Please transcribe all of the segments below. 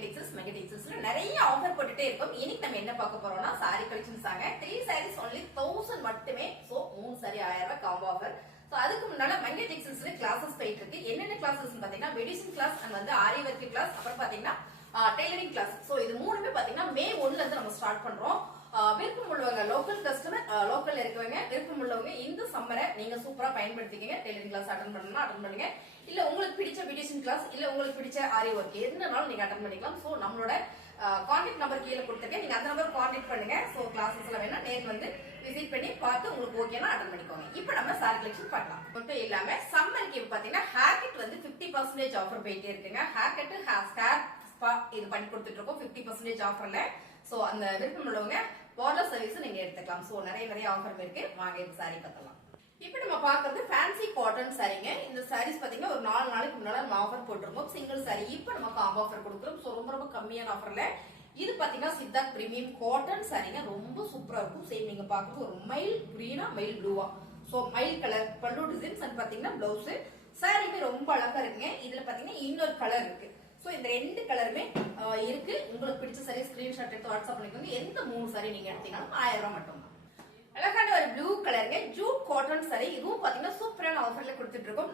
மெகடிக்ஸஸ்ல நிறைய ஆஃபர் போட்டுட்டே இருக்கும். இன்னைக்கு நம்ம என்ன பார்க்க போறோம்னா சாரி கலெக்ஷன்ஸ் ஆங்க. 3 sarees only 1000 மட்டுமே. சோ 3 saree 1000 ரூபாய் காம்போ ஆஃபர். சோ அதுக்கு முன்னால மெகடிக்ஸஸ்ல கிளாसेस போயிட்டு இருக்கு. என்னென்ன கிளாसेस பாத்தீங்கன்னா பியூட்டிஷியன் கிளாஸ் அண்ட் வந்து ஆரி வொர்க் கிளாஸ், அப்புறம் பாத்தீங்கன்னா டெய்லரிங் கிளாஸ். சோ இது மூணுமே பாத்தீங்கன்னா மே 1ல இருந்து நம்ம ஸ்டார்ட் பண்றோம். விருப்பம் உள்ளவங்க லோக்கல் கஸ்டமர், லோக்கல்ல இருக்கவங்க விருப்பம் உள்ளவங்க இந்த சம்மரை நீங்க சூப்பரா பயன்படுத்திக்கங்க. டெய்லரிங் கிளாஸ் அட்டெண்ட் பண்ணணும்னா அட்டெண்ட் பண்ணுங்க. இல்ல உங்களுக்கு பிடிச்ச பியூட்டிஷியன் கிளாஸ், இல்ல உங்களுக்கு பிடிச்ச ஆரி ஒர்க் என்னனாலும் நீங்க அட்டெண்ட் பண்ணிக்கலாம். சோ நம்மளோட கான்டாக்ட் நம்பர் கீழே கொடுத்துருக்கேன். நீங்க அந்த நம்பர் கான்டாக்ட் பண்ணுங்க. சோ கிளாஸஸ் எல்லாம் வேணா நேர்ல வந்து விசிட் பண்ணி பார்த்து உங்களுக்கு ஓகேனா அட்டெண்ட் பண்ணிக்கோங்க. இப்போ நம்ம சாரி கலெக்ஷன் பார்க்கலாம். மட்டும் இல்லாம சம்மருக்கு பாத்தீங்கன்னா ஹேர் கட் வந்து 50% ஆஃபர் போயிட்டே இருக்குங்க. ஹேர் கட் ஹேர் ஸ்பா இது பண்ணி கொடுத்துட்டு இருக்கோம் 50% ஆஃபர்ல. சோ அந்த விருப்பம் உள்ளவங்க பார்லர் சர்வீஸ் நீங்க எடுத்துக்கலாம். சோ நிறைய ஆஃபர் இருக்கு. வாங்க இந்த சாரி பார்த்தலாம். இப்போ நம்ம பாக்குறது ஃபேன்சி காட்டன் சாரீங்க. இந்த சாரீஸ் பாத்தீங்கன்னா ஒரு 4 நாளைக்கு முன்னால நம்ம ஆஃபர் போட்டிருக்கோம் சிங்கிள் சாரி. இப்போ நம்ம காம்போ ஆஃபர் கொடுக்குறோம். சோ ரொம்ப கம்மியான ஆஃபர்ல இது பாத்தீங்கன்னா சித்தார்த் பிரீமியம் காட்டன் சாரீங்க. ரொம்ப சூப்பரா இருக்கும். சேம் நீங்க பாக்குறது ஒரு மைல் கிரீனா மைல் ப்ளூவா, சோ மைல் கலர் பல்லு டிசைன்ஸ் அண்ட் பாத்தீங்கன்னா பிளவுஸ் சாரீமே ரொம்ப அழகா இருக்குங்க. இதுல பாத்தீங்கன்னா இன்னொரு கலர் இருக்கு. சோ இந்த ரெண்டு கலருமே இருக்கு. உங்களுக்கு பிடிச்ச சாரி ஸ்கிரீன்ஷாட் எடுத்து வாட்ஸ்அப் பண்ணிக்கோங்க. எந்த 3 சாரி நீங்க எடுத்தீங்கன்னாலும் 1000 ரூபாய் மட்டும் தான். அழகான ஒரு ப்ளூ கலருங்க ஜூட் காட்டன் சாரி. இதுவும் பாத்தீங்கன்னா சூப்பரான ஆஃபர்ல கொடுத்துட்டு இருக்கோம்.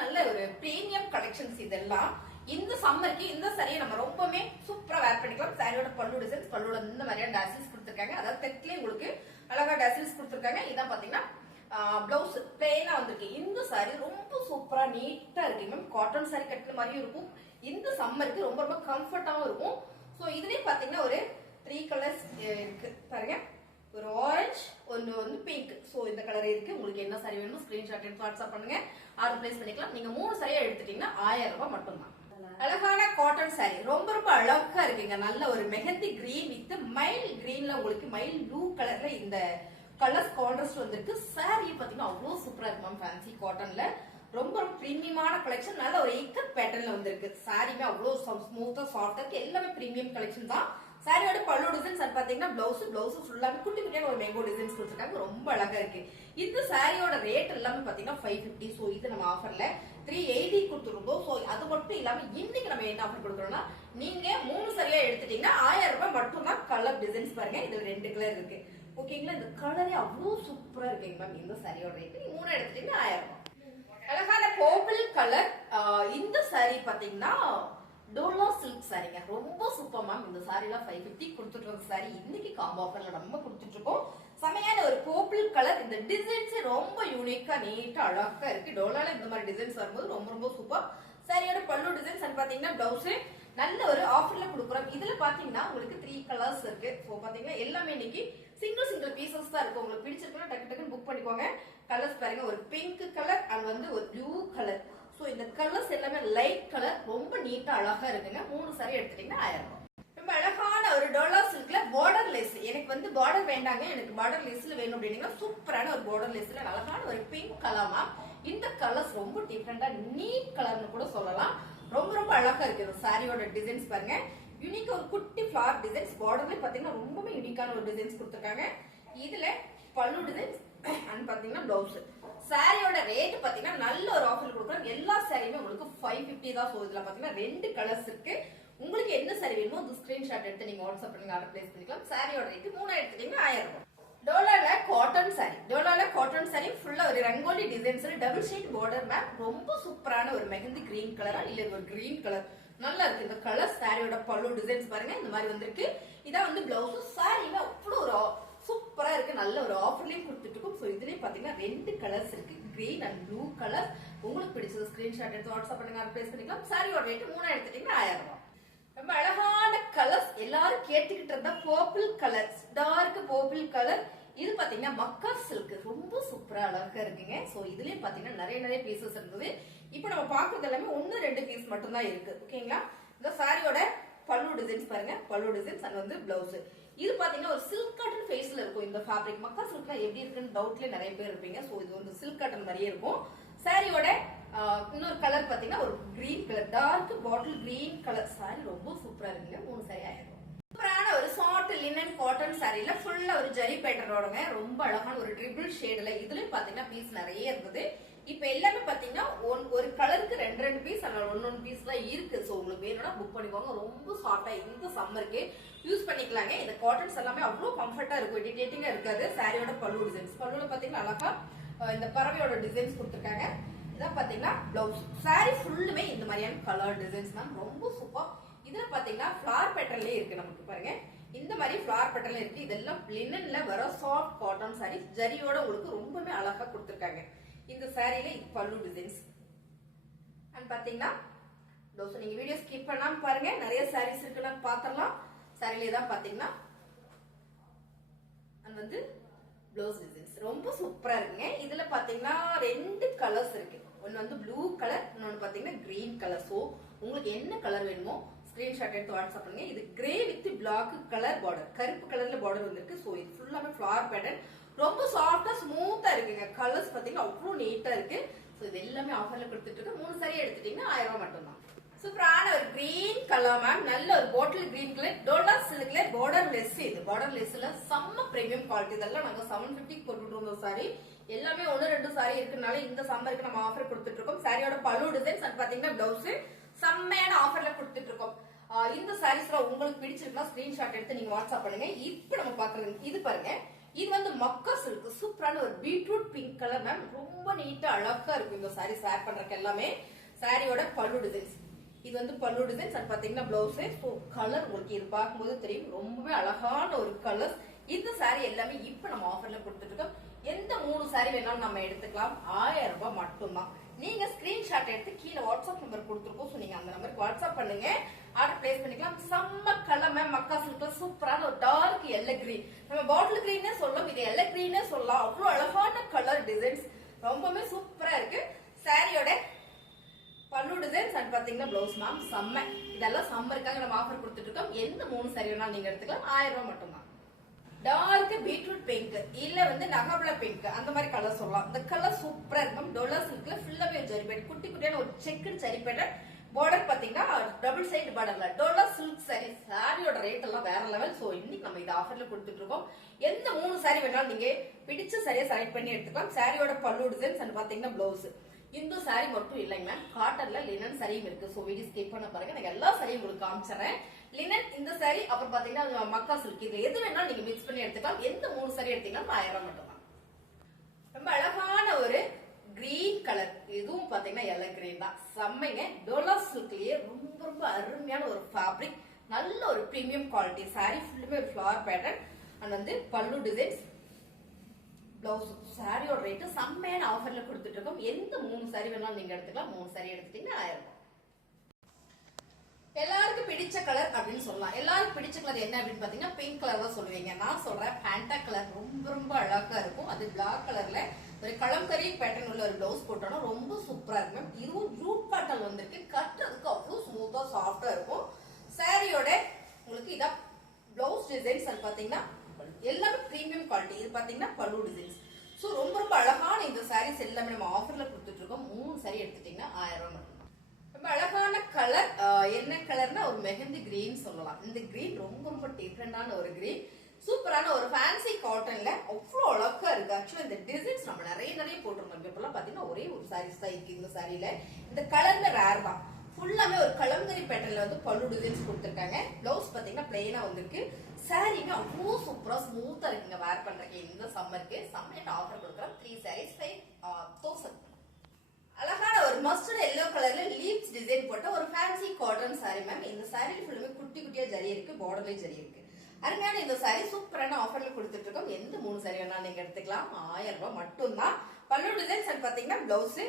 நல்ல ஒரு பிரீமியம் கலெக்ஷன்ஸ் இதெல்லாம். இந்த சம்மருக்கு இந்த சாரியை நம்ம ரொம்பவே சூப்பரா வேர் பண்ணிக்கலாம். சாரியோட பல்லு டிசைன்ஸ், பல்லுல இந்த மாதிரியான டேசில்ஸ் கொடுத்துருக்காங்க. அதாவது தெற்குலயே உங்களுக்கு அழகா டேசில்ஸ் கொடுத்துருக்காங்க. இதான் பாத்தீங்கன்னா பிளவுஸ் பிளெயினா வந்திருக்கு. இந்த சாரி ரொம்ப சூப்பரா நீட்டா இருக்கு மேம். காட்டன் சாரி கட்டுற மாதிரியும் இருக்கும். இந்த சம்மருக்கு ரொம்ப கம்ஃபர்டாவும் இருக்கும். சோ இதுலயே பாத்தீங்கன்னா ஒரு 3 கலர்ஸ் இருக்கு பாருங்க. ஒரு ஆரஞ்சு, ஒன்னு வந்து பிங்க். சோ இந்த கலர் இருக்கு. உங்களுக்கு என்ன சாரி வேணுமோ ஸ்கிரீன்ஷாட் எடுத்து வாட்ஸ்அப் பண்ணுங்க. ஆர்டர் பிளேஸ் பண்ணிக்கலாம். நீங்க 3 சாரியா எடுத்துட்டீங்கன்னா 1000 ரூபாய் மட்டும் தான். அழகான காட்டன் சாரி ரொம்ப அழகா இருக்குங்க. நல்ல ஒரு மெஹந்தி கிரீன் வித் மைல் கிரீன்ல உங்களுக்கு மைல் ப்ளூ கலர்ல இந்த கலர்ஸ் கான்ட்ராஸ்ட் வந்திருக்கு. சாரி பாத்தீங்கன்னா அவ்வளவு சூப்பரா இருக்கு மேம். ஃபேன்சி காட்டன்ல ரொம்ப பிரீமியமான கலெக்ஷன். நல்ல ஒரு இக்கட் பேட்டர்ன்ல வந்திருக்கு. சாரிமே அவ்வளவு ஸ்மூத்தா சாஃப்டா இருக்கு. எல்லாமே பிரீமியம் கலெக்ஷன் தான். சாரியோட பல்லு டிசைன்ஸ் பாத்தீங்கன்னா பிளவுஸ் ஃபுல்லாவே குட்டி குட்டியான ஒரு மேங்கோ டிசைன்ஸ் கொடுத்துருக்காங்க. ரொம்ப அழகா இருக்கு. இந்த சாரியோட ரேட் எல்லாமே பாத்தீங்கன்னா 550. சோ இது நம்ம ஆஃபர்ல 380 கொடுத்துருக்கோம். சோ அது மட்டும் இல்லாம இன்னைக்கு நம்ம என்ன ஆஃபர் கொடுக்குறோம்னா, நீங்க 3 சாரியா எடுத்துட்டீங்கன்னா 1000 ரூபாய் மட்டும் தான். கலர் டிசைன்ஸ் பாருங்க. இதுல 2 கலர் இருக்கு. ஓகேங்களா? இந்த கலரே அவ்வளவு சூப்பரா இருக்குங்க மேம். இந்த சாரியோட ரேட் நீங்க 3 எடுத்துட்டீங்கன்னா 1000 ரூபாய். அழகான பர்பிள் கலர் இந்த சாரி பாத்தீங்கன்னா டோலா சில்க் சாரிங்க. ரொம்ப சூப்பர் மேம். இந்த சாரிலாம் 550 கொடுத்துட்டு இருக்க சாரி இன்னைக்கு காம்போ ஆஃபர்ல நம்ம கொடுத்துட்டு இருக்கோம். செமையான ஒரு பர்பிள் கலர். இந்த டிசைன்ஸ் ரொம்ப யூனிக்கா நீட்டா அழகா இருக்கு. டோலால இந்த மாதிரி டிசைன்ஸ் வரும்போது ரொம்ப சூப்பர். சாரியோட பல்லு டிசைன்ஸ் பாத்தீங்கன்னா பிளவுஸ் நல்ல ஒரு ஆஃபர்ல கொடுக்குறோம். இதுல பாத்தீங்கன்னா உங்களுக்கு 3 கலர்ஸ் இருக்கு. சோ பாத்தீங்கன்னா எல்லாமே இன்னைக்கு சிங்கிள் பீசஸ் தான் இருக்கு. உங்களுக்கு பிடிச்சிருக்குன்னா டக்கு புக் பண்ணிக்கோங்க. கலர்ஸ் பாருங்க. ஒரு பிங்க் கலர் அண்ட் வந்து ஒரு ப்ளூ கலர். சோ இந்த கலர்ஸ் எல்லாமே லைட் கலர். ரொம்ப நீட்டா அழகா இருக்குங்க. 3 சாரி எடுத்துட்டீங்கன்னா 1000 ரூபாய். ரொம்ப அழகான ஒரு டோலா சில்க்ல பார்டர் லேஸ். எனக்கு வந்து பார்டர் வேண்டாங்க, எனக்கு பார்டர் லேஸ்ல வேணும் அப்படின்னா சூப்பரான ஒரு பார்டர் லேஸ்ல அழகான ஒரு பிங்க் கலர்மா. இந்த கலர்ஸ் ரொம்ப டிஃபரெண்டா நீட் கலர்னு கூட சொல்லலாம். ரொம்ப அழகா இருக்கு. இந்த சாரியோட டிசைன்ஸ் பாருங்க. யூனிக்கா ஒரு குட்டி ஃபிளவர் டிசைன்ஸ். பார்டர்ல பாத்தீங்கன்னா ரொம்பவே யூனிக்கான ஒரு டிசைன்ஸ் கொடுத்துருக்காங்க. இதுல பல்லு டிசைன்ஸ் அண்ட் பாத்தீங்கன்னா பிளவுஸ். சாரியோட ரேட் பாத்தீங்கன்னா நல்ல ஒரு ஆஃபர் கொடுக்குறோம். எல்லா சாரியுமே உங்களுக்கு 550 தான். சோ இதுல பாத்தீங்கன்னா 2 கலர்ஸ் இருக்கு. உங்களுக்கு என்ன சாரி வேணுமோ அது ஸ்கிரீன்ஷாட் எடுத்து நீங்க வாட்ஸ்அப் பண்ணுங்க. ஆர்டர் பிளேஸ் பண்ணிக்கலாம். சாரியோட ரேட் 3 எடுத்துட்டீங்கன்னா 1000 ரூபாய். டோலால காட்டன் சாரி ஃபுல்லா ஒரு rangoli designs double shade border ma'am. ரொம்ப சூப்பரான ஒரு மெஹந்தி கிரீன் கலரா இல்ல ஒரு கிரீன் கலர் நல்லா இருக்கு. இந்த கலர் சாரியோட பல்லு டிசைன்ஸ் பாருங்க. இந்த மாதிரி வந்திருக்கு. இதான் வந்து பிளவுஸ். சாரியில அவ்வளவு ஒரு சூப்பரா இருக்கு. நல்ல ஒரு ஆஃபர்லயும் கொடுத்துட்டு இருக்கோம். சோ இதுலயே பாத்தீங்கன்னா 2 கலர்ஸ் இருக்கு. Green and blue colour. உங்களுக்கு பிடிச்சது ஸ்கிரீன்ஷாட் எடுத்து வாட்ஸ்அப் பண்ணுங்க. பிளேஸ் பண்ணிக்கலாம். சாரியோட ரேட் 3 எடுத்துட்டீங்கன்னா 1000 ரூபாய். ரொம்ப அழகான கலர்ஸ். எல்லாரும் கேட்டுக்கிட்டு இருந்தா purple colour, dark purple colour. இது பாத்தீங்கன்னா மக்கா சில்க். ரொம்ப சூப்பரா அழகா இருக்குங்க. சோ இதுலயும் பாத்தீங்கன்னா நிறைய பீசஸ் இருந்தது. இப்போ நம்ம பாக்குறது எல்லாமே 1-2 பீஸ் மட்டும் தான் இருக்கு. ஓகேங்களா? இந்த சாரியோட பல்லு டிசைன்ஸ் பாருங்க. பல்லு டிசைன்ஸ் அண்ட் வந்து பிளவுஸ். இது பாத்தீங்கன்னா ஒரு சில்க் காட்டன் ஃபேஸ்ல இருக்கும். இந்த ஃபேப்ரிக் மக்கா சில்க்னா எப்படி இருக்குன்னு டவுட்ல நிறைய பேர் இருப்பீங்க. சோ இது வந்து சில்க் காட்டன் மாதிரியே இருக்கும். சாரியோட இன்னொரு கலர் பாத்தீங்கன்னா ஒரு green colour, dark bottle green colour. Sari ரொம்ப சூப்பரா இருக்குங்க. 3 சாரி 1000 ரூபாய். சூப்பரான ஒரு சாஃப்ட் லினன் காட்டன் சாரில ஃபுல்லா ஒரு ஜரி பேட்டர்னோடங்க. ரொம்ப அழகான ஒரு ட்ரிபிள் ஷேட்ல. இதுலயும் பாத்தீங்கன்னா பீஸ் நிறைய இருக்குது. இப்ப எல்லாமே பாத்தீங்கன்னா ஒரு கலருக்கு ரெண்டு பீஸ் அல்ல ஒன்னு பீஸ் தான் இருக்கு. சோ உங்களுக்கு வேணும்னா புக் பண்ணிக்கோங்க. ரொம்ப சாஃப்டா இந்த சம்மருக்கு யூஸ் பண்ணிக்கலாங்க. இந்த காட்டன்ஸ் எல்லாமே அவ்வளவு கம்ஃபர்ட்டா இருக்கும், இரிட்டேட்டிங்கா இருக்காது. சாரியோட பல்லு டிசைன்ஸ், பல்லுல பாத்தீங்கன்னா அழகா இந்த பறவையோட டிசைன்ஸ் கொடுத்திருக்காங்க. இதான் பாத்தீங்கன்னா பிளவுஸ். சாரி ஃபுல்லுமே இந்த மாதிரியான கலர் டிசைன்ஸ் தான், ரொம்ப சூப்பர். இதுல பாத்தீங்கன்னா ஃபிளார் பேட்டர்ன்லயே இருக்கு. நமக்கு பாருங்க இந்த மாதிரி ஃபிளார் பேட்டர்ன்ல இருக்கு. இதெல்லாம் லினன்ல வர சாஃப்ட் காட்டன் சாரி, ஜரியோட உங்களுக்கு ரொம்பவே அழகா கொடுத்திருக்காங்க. இந்த சாரியில இது பல்லு டிசைன்ஸ் அண்ட் பாத்தீங்கன்னா பிளவுஸ். நீங்க வீடியோ ஸ்கிப் பண்ணாம பாருங்க, நிறைய சாரீஸ் இருக்குன்னு பாத்திரலாம். சாரியில தான் பாத்தீங்கன்னா அண்ட் வந்து பிளவுஸ் டிசைன்ஸ் ரொம்ப சூப்பரா இருக்குங்க. இதுல பாத்தீங்கன்னா 2 கலர்ஸ் இருக்கு. ஒன்னு வந்து ப்ளூ கலர், இன்னொன்னு பாத்தீங்கன்னா கிரீன் கலர். சோ உங்களுக்கு என்ன கலர் வேணுமோ ஸ்கிரீன்ஷாட் எடுத்து வாட்ஸ்அப் பண்ணுங்க. இது grey with black colour border, கருப்பு கலர்ல பார்டர் வந்திருக்கு. சோ இது ஃபுல்லாமே ஃபிளார் பேட்டர்ன், ரொம்ப சாஃப்டா ஸ்மூத்தா இருக்குங்க. கலர்ஸ் பாத்தீங்கன்னா அவ்வளவு நீட்டா இருக்கு. சோ இது எல்லாமே ஆஃபர்ல கொடுத்துட்டு இருக்கு. 3 சாரி எடுத்துட்டீங்கன்னா 1000 ரூபாய் மட்டும் தான். சூப்பரான ஒரு கிரீன் கலர் மேம், நல்ல ஒரு பாட்டில் கிரீன் கலர், டோலா சில்க்ல பார்டர் லெஸ். இது பார்டர் லெஸ்ல செம்ம பிரீமியம் குவாலிட்டி. இதெல்லாம் நாங்க 750 போட்டுட்டு இருந்தோம் சாரி. எல்லாமே 1-2 சாரி இருக்குனால இந்த சம்மருக்கு நம்ம ஆஃபர் கொடுத்துட்டு இருக்கோம். சாரியோட பல்லு டிசைன்ஸ் அண்ட் பாத்தீங்கன்னா பிளவுஸ் செம்மையான ஆஃபர்ல கொடுத்துட்டு இருக்கோம். இந்த சாரீஸ்ல உங்களுக்கு பிடிச்சிருக்கா ஸ்கிரீன்ஷாட் எடுத்து நீங்க வாட்ஸ்அப் பண்ணுங்க. இப்ப நம்ம பாக்குறது இது பாருங்க, இது வந்து மக்கா சில்க், சூப்பரான ஒரு பீட்ரூட் பிங்க் கலர் மேம், ரொம்ப நீட்டா அழகா இருக்கும் இந்த சாரி வேர் பண்றதுக்கு. எல்லாமே சாரியோட பல்லு டிசைன்ஸ், இது வந்து பல்லு டிசைன்ஸ் அண்ட் பாத்தீங்கன்னா பிளவுஸ். கலர் உங்களுக்கு இது பார்க்கும்போது தெரியும், ரொம்பவே அழகான ஒரு கலர். இந்த சாரி எல்லாமே இப்ப நம்ம ஆஃபர்ல கொடுத்துட்டு இருக்கோம். எந்த 3 சாரி வேணாலும் நம்ம எடுத்துக்கலாம், 1000 ரூபாய் மட்டும்தான். நீங்க ஸ்கிரீன்ஷாட் எடுத்து கீழே வாட்ஸ்அப் நம்பர் கொடுத்துருக்கோம். சோ நீங்க அந்த நம்பருக்கு வாட்ஸ்அப் பண்ணுங்க, ஆர்டர் பிளேஸ் பண்ணிக்கலாம். செம்ம கலர் மேம், மக்கா சில்க்ல சூப்பரான ஒரு டார்க் எல்லோ கிரீன், நம்ம பாட்டில் கிரீனே சொல்லலாம், இது எல்லோ கிரீனே சொல்லலாம். அவ்வளவு அழகான கலர் டிசைன்ஸ், ரொம்பவே சூப்பரா இருக்கு. சாரியோட பல்லு டிசைன்ஸ் அண்ட் பாத்தீங்கன்னா பிளவுஸ் மேம் செம்ம. இதெல்லாம் சம்மருக்காக நம்ம ஆஃபர் கொடுத்துட்டு இருக்கோம். எந்த 3 சாரி வேணாலும் நீங்க எடுத்துக்கலாம், 1000 ரூபாய் மட்டும்தான். டார்க் பீட்ரூட் பிங்க் இல்ல வந்து நகபல பிங்க், அந்த மாதிரி கலர் சொல்லலாம். இந்த கலர் சூப்பரா இருக்கும். டோலா சில்க்ல ஃபுல்லாவே ஜரிபேட், குட்டி குட்டியான ஒரு செக்குடு ஜரிபேட். பார்டர் பாத்தீங்கன்னா டபுள் சைடு பார்டர்ல டோலா சில்க் சாரி. சாரியோட ரேட் எல்லாம் வேற லெவல். சோ இன்னைக்கு நம்ம இது ஆஃபர்ல கொடுத்துட்டு இருக்கோம். எந்த 3 சாரி வேணாலும் நீங்க பிடிச்ச சாரியை செலக்ட் பண்ணி எடுத்துக்கலாம். சாரியோட பல்லு டிசைன்ஸ் அண்ட் பாத்தீங்கன்னா பிளவுஸ். இந்த சாரி மட்டும் இல்லைங்க மேம், காட்டன்ல லினன் சாரியும் இருக்கு. சோ வீடியோ ஸ்கிப் பண்ண பாருங்க, நான் எல்லா சாரியும் உங்களுக்கு காமிச்சறேன். லினன் இந்த சாரி, அப்புறம் பாத்தீங்கன்னா மக்கா சில்க், இது எது வேணாலும் நீங்க மிக்ஸ் பண்ணி எடுத்துக்கலாம். எந்த 3 சாரி எடுத்தீங்கன்னா 1000 ரூபாய் மட்டும் தான். ரொம்ப அழகான ஒரு கிரீன் கலர், இதுவும் பாத்தீங்கன்னா எல்லோ கிரீன் தான், செம்மைங்க. டோலா சில்க்லயே ரொம்ப ரொம்ப அருமையான ஒரு ஃபேப்ரிக், நல்ல ஒரு பிரீமியம் குவாலிட்டி. சாரி ஃபுல்லுமே ஒரு ஃபிளவர் பேட்டர்ன் அண்ட் வந்து பல்லு டிசைன்ஸ், பிளவுஸ். சாரியோட ரேட் செம்மையான ஆஃபர்ல கொடுத்துட்டு இருக்கோம். எந்த 3 சாரி வேணாலும் நீங்க எடுத்துக்கலாம். 3 சாரி எடுத்துட்டீங்கன்னா 1000 ரூபாய். எல்லாருக்கும் பிடிச்ச கலர் அப்படின்னு சொல்லலாம். எல்லாருக்கும் பிடிச்ச கலர் என்ன அப்படின்னு பாத்தீங்கன்னா பிங்க் கலர் தான் சொல்லுவீங்க. நான் சொல்றேன் பேண்டா கலர், ரொம்ப ரொம்ப அழகா இருக்கும். அது பிளாக் கலர்ல ஒரு கலம்கரி பேட்டர்ன் உள்ள ஒரு பிளவுஸ் போட்டோம்னா ரொம்ப சூப்பரா இருக்கும். இதுவும் ஜூட் பேட்டர்ன் வந்திருக்கு, கட்டுறதுக்கு அவ்வளவு ஸ்மூத்தா சாஃப்டா இருக்கும். சாரியோட உங்களுக்கு இதான் பிளவுஸ் டிசைன்ஸ் அது பாத்தீங்கன்னா எல்லாமே பிரீமியம் குவாலிட்டி. இது பாத்தீங்கன்னா பல்லு டிசைன்ஸ். சோ ரொம்ப ரொம்ப அழகான இந்த சாரீஸ் எல்லாமே நம்ம ஆஃபர்ல கொடுத்துட்டு இருக்கோம். 3 சாரி எடுத்துட்டீங்கன்னா 1000 ரூபாய் மட்டும். ரொம்ப அழகான கலர், என்ன கலர்னா ஒரு மெஹந்தி கிரீன் சொல்லலாம். இந்த கிரீன் ரொம்ப ரொம்ப டிஃபரெண்டான ஒரு கிரீன், சூப்பரான ஒரு ஃபேன்சி காட்டன்ல அவ்வளவு அழகா இருக்கு. ஆக்சுவலா இந்த டிசைன்ஸ் நம்ம நிறைய போட்டிருந்தோம். இப்பெல்லாம் பாத்தீங்கன்னா ஒரே ஒரு சாரீஸ் தான் இருக்கு இந்த சாரியில. இந்த கலர்ல ரேர் தான். ஃபுல்லாமே ஒரு கலம்கரி பேட்டர்ன்ல வந்து பல்லு டிசைன்ஸ் கொடுத்திருக்காங்க. பிளவுஸ் பாத்தீங்கன்னா பிளெயினா வந்திருக்கு. சாரிங்க அவ்வளவு சூப்பரா ஸ்மூத்தா இருக்குங்க வேர் பண்றதுக்கு. இந்த சம்மருக்கு செம்மையான ஆஃபர் கொடுக்குறோம். 3 சாரீஸ் 5000. அழகான ஒரு மஸ்டர்ட் எல்லோ கலர்ல லீவ்ஸ் டிசைன் போட்ட ஒரு ஃபேன்சி காட்டன் சாரி மேம். இந்த சாரில ஃபுல்லுமே குட்டி குட்டியா ஜரி இருக்கு, பார்டர்லயே ஜரி இருக்கு. அருமையான இந்த சாரி சூப்பரான ஆஃபர்ல கொடுத்துட்டு இருக்கோம். எந்த 3 சாரி வேணாலும் நீங்க எடுத்துக்கலாம், 1000 ரூபாய் மட்டும்தான். பல்லு டிசைன்ஸ் பாத்தீங்கன்னா பிளவுஸ்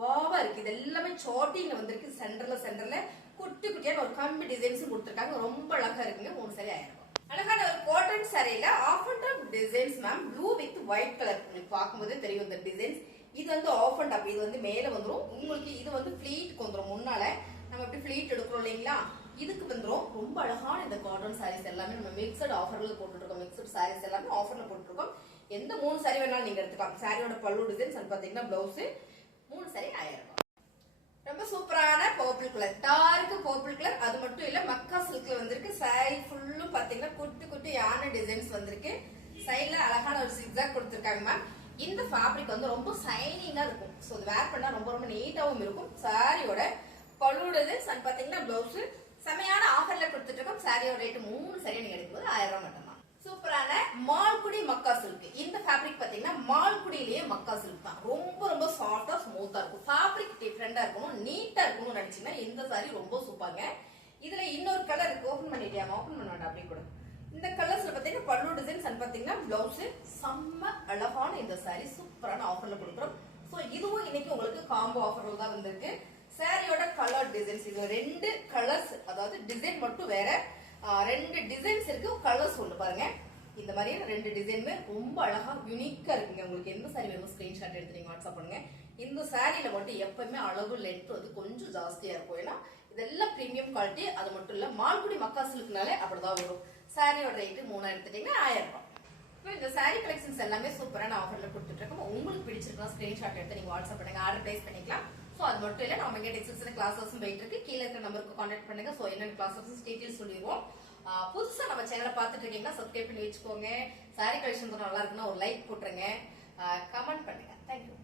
வாவா இருக்கு. இது எல்லாமே சாட்டிங்ல வந்திருக்கு. சென்டர்ல குட்டி குட்டியான ஒரு கம்பி டிசைன்ஸ் கொடுத்திருக்காங்க. ரொம்ப அழகா இருக்குங்க. 3 சாரி 1000 ரூபாய். அழகான ஒரு காட்டன் சாரியில half and top designs ma'am, blue with white colour. உங்களுக்கு பார்க்கும்போது தெரியும் இந்த டிசைன்ஸ். இது வந்து ஆஃப் அண்ட் டாப், இது வந்து மேல வந்துரும் உங்களுக்கு. இது வந்து ஃபிளீட் வந்துரும். முன்னால நம்ம எப்படி ஃபிளீட் எடுக்கிறோம் இல்லைங்களா, இதுக்கு வந்துரும். ரொம்ப அழகான இந்த காட்டன் சாரீஸ் எல்லாமே நம்ம மிக்சட் ஆஃபர்ல போட்டுட்டு இருக்கோம். மிக்சட் சாரீஸ் எல்லாமே ஆஃபர்ல போட்டுருக்கோம். எந்த 3 சாரி வேணாலும் நீங்க எடுத்துக்கலாம். சாரியோட பல்லு டிசைன்ஸ் பாத்தீங்கன்னா பிளவுஸ். 3 சாரி 1000 ரூபாய். ரொம்ப சூப்பரான purple colour, dark purple colour. அது மட்டும் இல்ல மக்கா சில்க்ல வந்திருக்கு. சாரி ஃபுல்லும் பாத்தீங்கன்னா குட்டி குட்டி யானை டிசைன்ஸ் வந்திருக்கு. சைடுல அழகான ஒரு சிக்ஸாக் கொடுத்திருக்காங்க மேம். இந்த ஃபேப்ரிக் வந்து ரொம்ப சைனிங்கா இருக்கும். சோ இது வேர் பண்ணா ரொம்ப ரொம்ப நீட்டாவும் இருக்கும். சாரியோட பல்லுடது சன் பாத்தீங்கன்னா பிளவுஸ் செமையான ஆஃபர்ல கொடுத்துட்டு இருக்கோம். சாரியோட ரேட் 3 சரியா நீங்க எடுக்கும்போது 1000 ரூபாய் மட்டும் தான். சூப்பரான மால்குடி மக்கா சில்க். இந்த ஃபேப்ரிக் பாத்தீங்கன்னா மால்குடியிலேயே மக்கா சில்க் தான். ரொம்ப ரொம்ப சாஃப்டா ஸ்மூத்தா இருக்கும். ஃபேப்ரிக் டிஃபரெண்டா இருக்கணும், நீட்டா இருக்கணும்னு நினைச்சீங்கன்னா இந்த சாரி ரொம்ப சூப்பர்ங்க. இதுல இன்னொரு கலர் இருக்கு. ஓபன் பண்ணிட்டியா? ஓபன் பண்ண வேண்டாம், அப்படியே கூட. இந்த கலர்ஸ்ல பாத்தீங்கன்னா பல்லு டிசைன் சன் பாத்தீங்கன்னா பிளவுஸ் செம்ம அழகான இந்த சாரி சூப்பரான ஆஃபர்ல கொடுக்குறோம். சோ இதுவும் இன்னைக்கு உங்களுக்கு காம்போ ஆஃபர்ல தான் வந்திருக்கு. சாரியோட கலர் டிசைன்ஸ் இது 2 கலர்ஸ், அதாவது டிசைன் மட்டும் வேற, 2 டிசைன்ஸ் இருக்கு, கலர்ஸ் ஒன்று பாருங்க. இந்த மாதிரி 2 டிசைனுமே ரொம்ப அழகா யூனிக்கா இருக்குங்க. உங்களுக்கு எந்த சாரி வேணும் ஸ்கிரீன்ஷாட் எடுத்து நீங்க வாட்ஸ்அப் பண்ணுங்க. இந்த சாரியில மட்டும் எப்பவுமே அளவு லென்த் வந்து கொஞ்சம் ஜாஸ்தியா இருக்கும். ஏன்னா இதெல்லாம் பிரீமியம் குவாலிட்டி. அது மட்டும் இல்ல மால்குடி மக்கா சில்க்னாலே அப்படிதான் வரும். சாரியோட ரேட் 3000 எடுத்துட்டீங்கன்னா 1000 ரூபாய். இந்த சாரி கலெக்ஷன்ஸ் எல்லாமே சூப்பரான ஆஃபர்ல கொடுத்துட்டு இருக்கோம். உங்களுக்கு பிடிச்சிருக்கா ஸ்கிரீன்ஷாட் எடுத்து நீங்க வாட்ஸ்அப் பண்ணுங்க, ஆர்டர் பிளேஸ் பண்ணிக்கலாம். சோ அது மட்டும் இல்ல நம்ம இங்க டெக்ஸ்டைல்ஸ் கிளாஸஸும் போயிட்டு இருக்கு. கீழ இருக்க நம்பருக்கு கான்டாக்ட் பண்ணுங்க. சோ என்னென்ன கிளாஸஸ் டீடைல்ஸ் சொல்லிடுவோம். புதுசா நம்ம சேனலை பார்த்துட்டு இருக்கீங்கன்னா சப்ஸ்கிரைப் பண்ணி வச்சுக்கோங்க. சாரி கலெக்ஷன் நல்லா இருக்குன்னா ஒரு லைக் போட்டுருங்க, கமெண்ட் பண்ணுங்க. தேங்க்யூ.